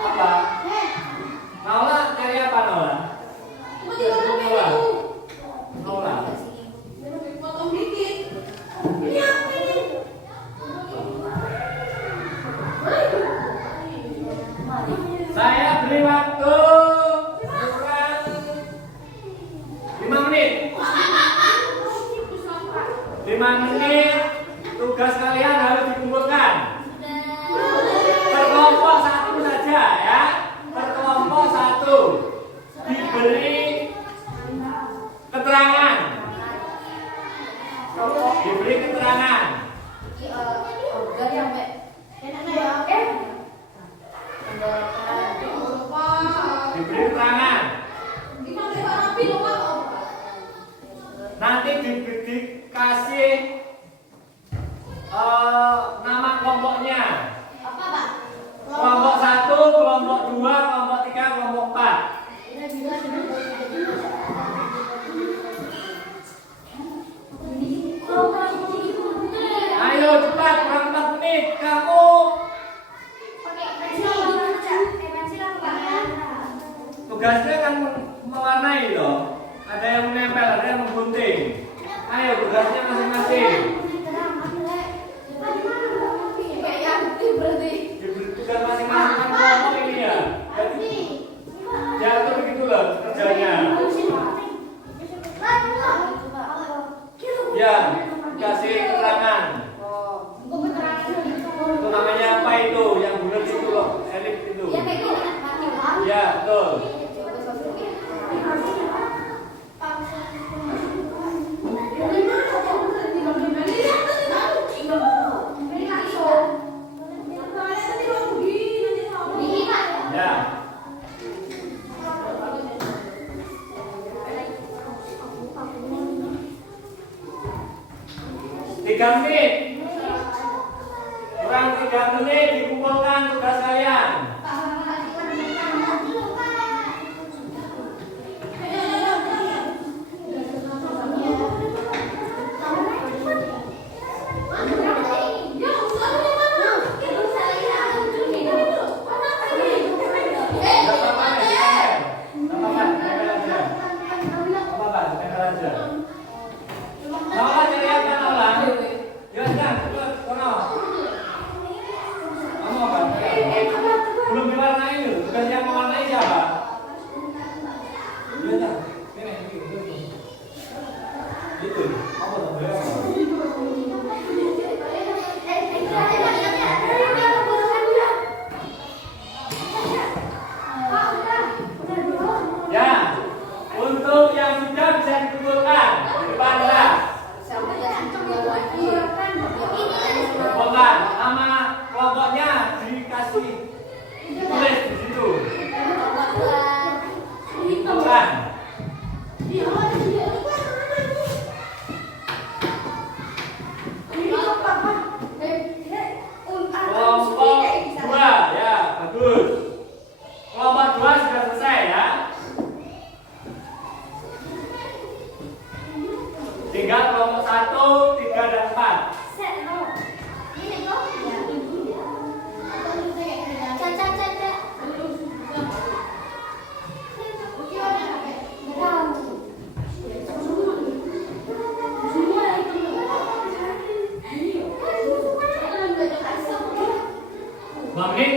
apa? Naula cari apa Naula? Naula. Saya beri waktu kurang 5 menit. 5 menit. Tugas kalian harus dikumpulkan. Berkelompok satu saja ya. Berkelompok satu. Diberi keterangan. Diberi keterangan. Diberi keterangan. Nanti dikasih nama kelompoknya. Kelompok 1, kelompok 2, kelompok 3, kelompok 4. Ayo cepat, kurang 4 menit. Kamu tugasnya kan mewarnai loh. Ada yang menempel, ada yang menggunting. Ayo tugasnya masing-masing. Tugas masing-masing kan kelompok ini ya. Jadi jatuh begitu loh kerjanya. Ya, kasih keterangan. Itu namanya apa itu? Yang bulat itu loh, elip itu. Ya, betul. Ya. 3 menit. Kurang 3 menit dikumpulkan tugas kalian. Belum diwarnai loh, tugas yang mewarnai siapa? Itu, apa tuh? Ya, untuk yang sudah bisa dikumpulkan di depan kelas. Kumpulkan nama kelompoknya dikasih tulis di situ. Kumpulkan. Kelompok 2 ya, bagus. Kelompok 2 sudah selesai ya. Tinggal kelompok 1, 3, dan 4. Menit.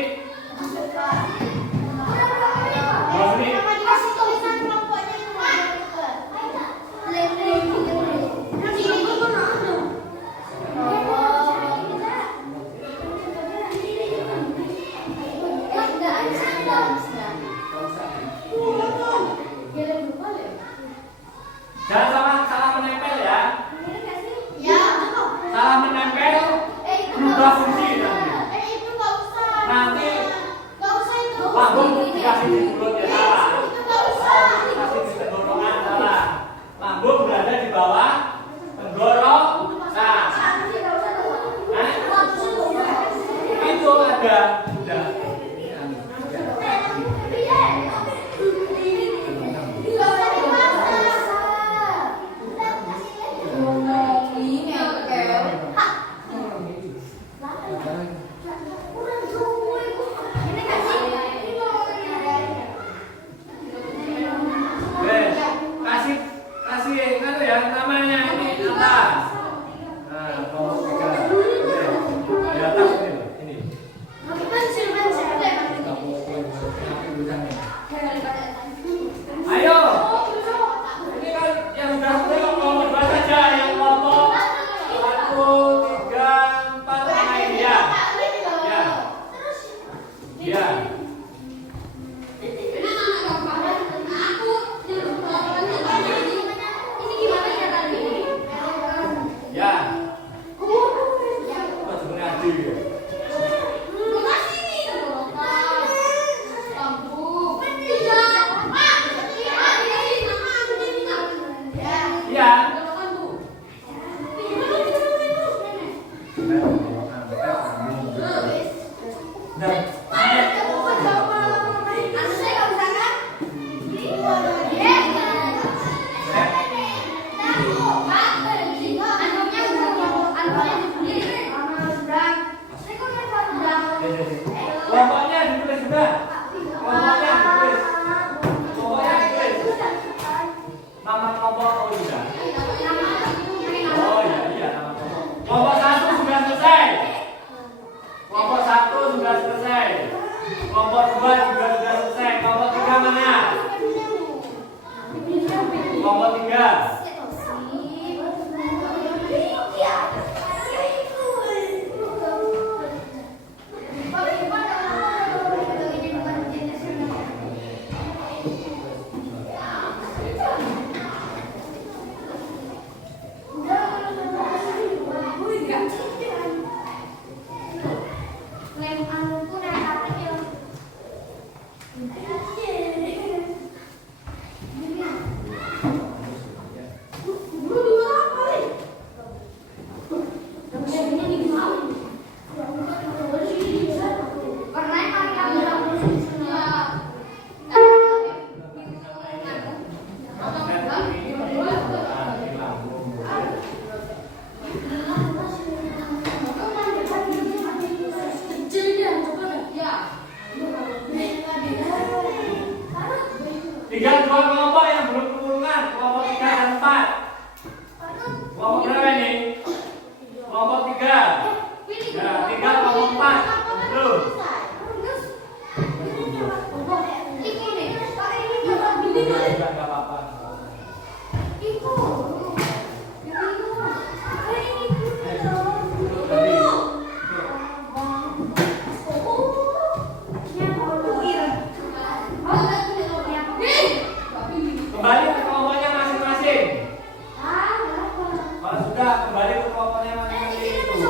Sudah kembali ke kelompoknya masing-masing itu.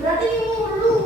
Berarti mulu.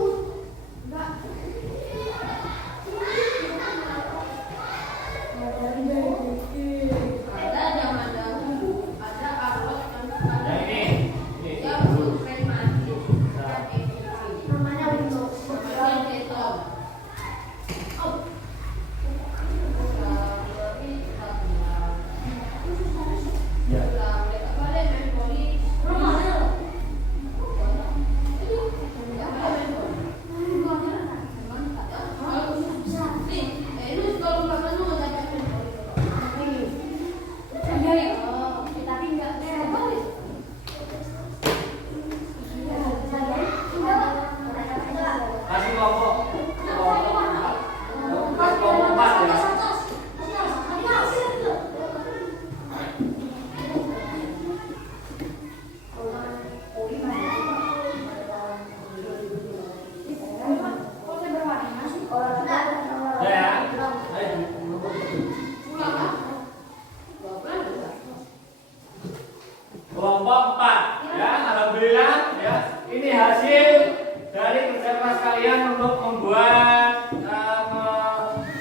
Kelompok 4 ya, alhamdulillah ya. Ini hasil dari kerja keras kalian untuk membuat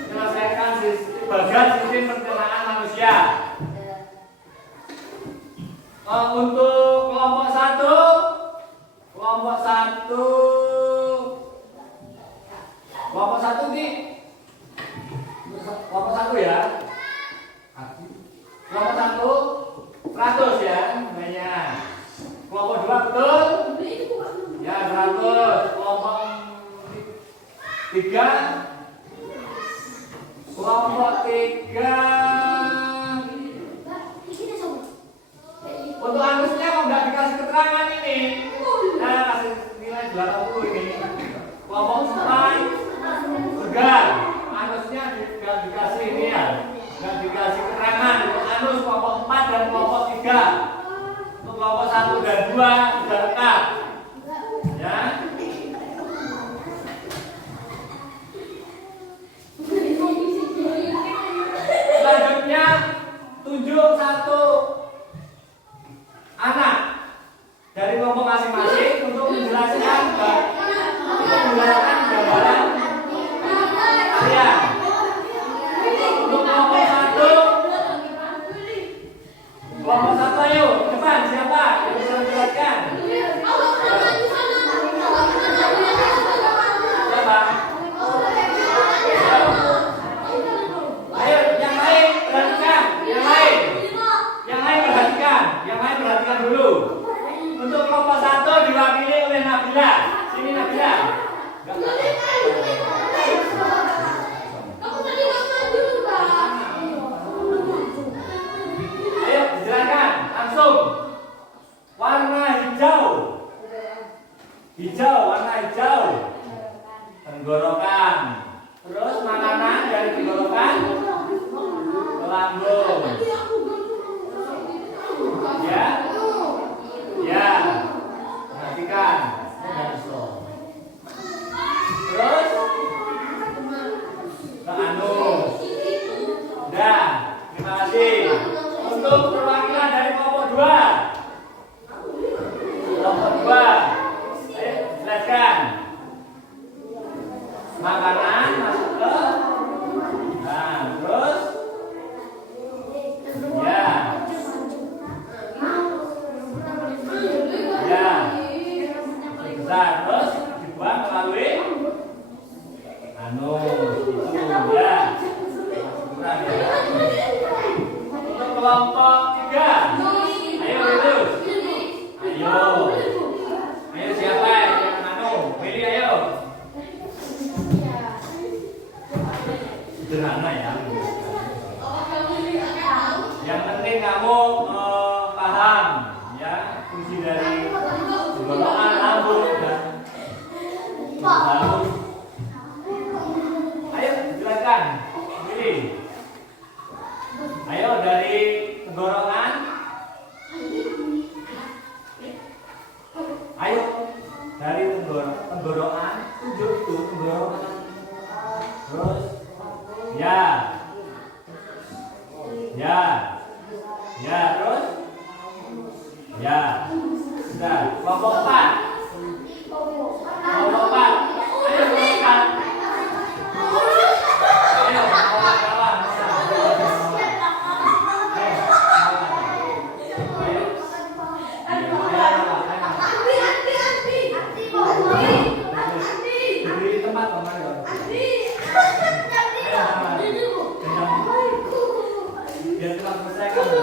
menyelesaikan bagian sistem pencernaan manusia. Untuk kelompok 1 nih kelompok 1 ya. Kelompok 1 100 ya namanya. Kelompok 2 betul? Ya 100. Kelompok 3 untuk anusnya kok nggak dikasih keterangan ini. Nah, kasih nilai 80 ini. Kelompok 4 segar. Anusnya nggak dikasih ini ya. Nggak dikasih keterangan untuk anus kelompok 4 dan kelompok 3. Untuk kelompok 1 dan 2 sudah lengkap. Ya. Selanjutnya tunjuk satu anak dari kelompok masing-masing untuk menjelaskan gambaran kalian. Untuk kelompok 1 ayo depan siapa yang bisa menjelaskan? Siapa? Ayo yang lain perhatikan, yang lain perhatikan dulu. Untuk kelompok 1 diwakili oleh Nabila. Sini Nabila. Ayo dijelaskan langsung. Warna hijau. Warna hijau. Tenggorokan. Terus makanan dari tenggorokan ke lambung. Ya. Ya. Perhatikan. Terus ke anus. Udah. Terima kasih. Untuk perwakilan dari kelompok 2. Kelompok 2. Ayo jelaskan. Makanan masuk ke. Nah, terus. Ya. Ya. Besar terus dibuang melalui anus. Itu ya. Kurang ya. Untuk kelompok 3. Ayo lurus. Ayo siapa yang pilih ayo. Sederhana ya. Yang penting kamu paham ya fungsi dari tenggorokan, lambung dan halus. Ayo silakan pilih. Ayo dari tenggorokan. Ayo dari tenggorokan tunjuk itu tenggorokan. Terus ya. Ya. Ya, terus? Ya. Sudah. Kelompok 4. Kelompok 4. Ayo kelompok 4. Ayo kelompok kawan. Beri tempat Mama ya. Biar cepat selesai kamu.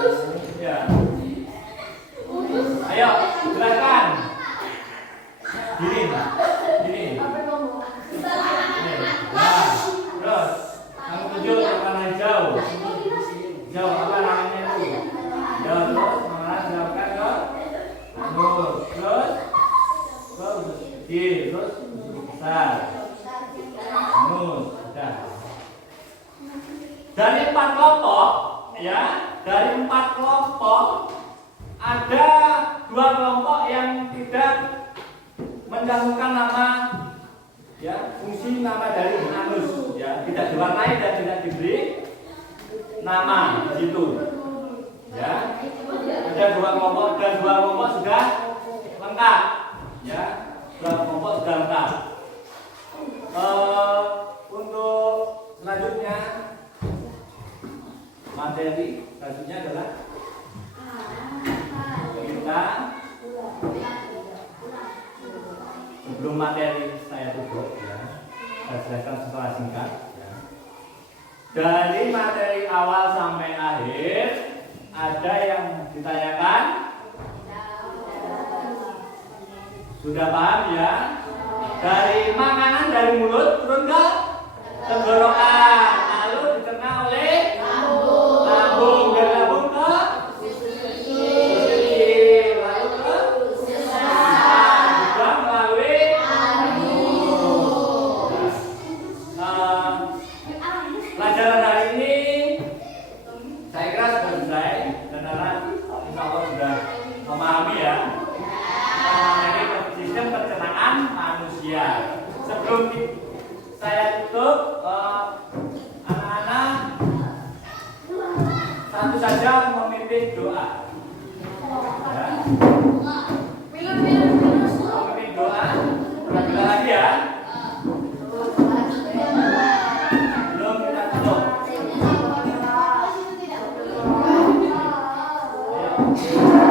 Ya. Ayo, silakan. Gini. Gini. Nah, terus kamu tunjuk yang mana jauh. Jauh apa namanya itu? Jauh terus mana silakan ke? Terus. Terus. Besar. Sudah. Dari 4 kelompok, ya, dari 4 kelompok ada 2 kelompok yang tidak mencantumkan nama, ya, fungsi nama dari anus, ya, tidak diwarnai dan tidak diberi nama di situ, ya. Ada 2 kelompok dan 2 kelompok sudah lengkap, ya, 2 kelompok sudah lengkap. Untuk selanjutnya materi selanjutnya adalah kita sebelum materi saya tutup, ya, saya jelaskan secara singkat, ya. Dari materi awal sampai akhir ada yang ditanyakan? Sudah paham ya? Dari makanan dari mulut turun ke tenggorokan, lalu dicerna oleh lambung, dari lambung ke usus, lalu ke juga melalui pelajaran hari ini saya kira sudah selesai dan anak insya Allah sudah memahami, ya, sistem pencernaan manusia. Sebelum saya tutup, anak-anak satu saja memimpin doa, ya. Memimpin doa. Bila lagi, ya. Belum kita tutup. Ya.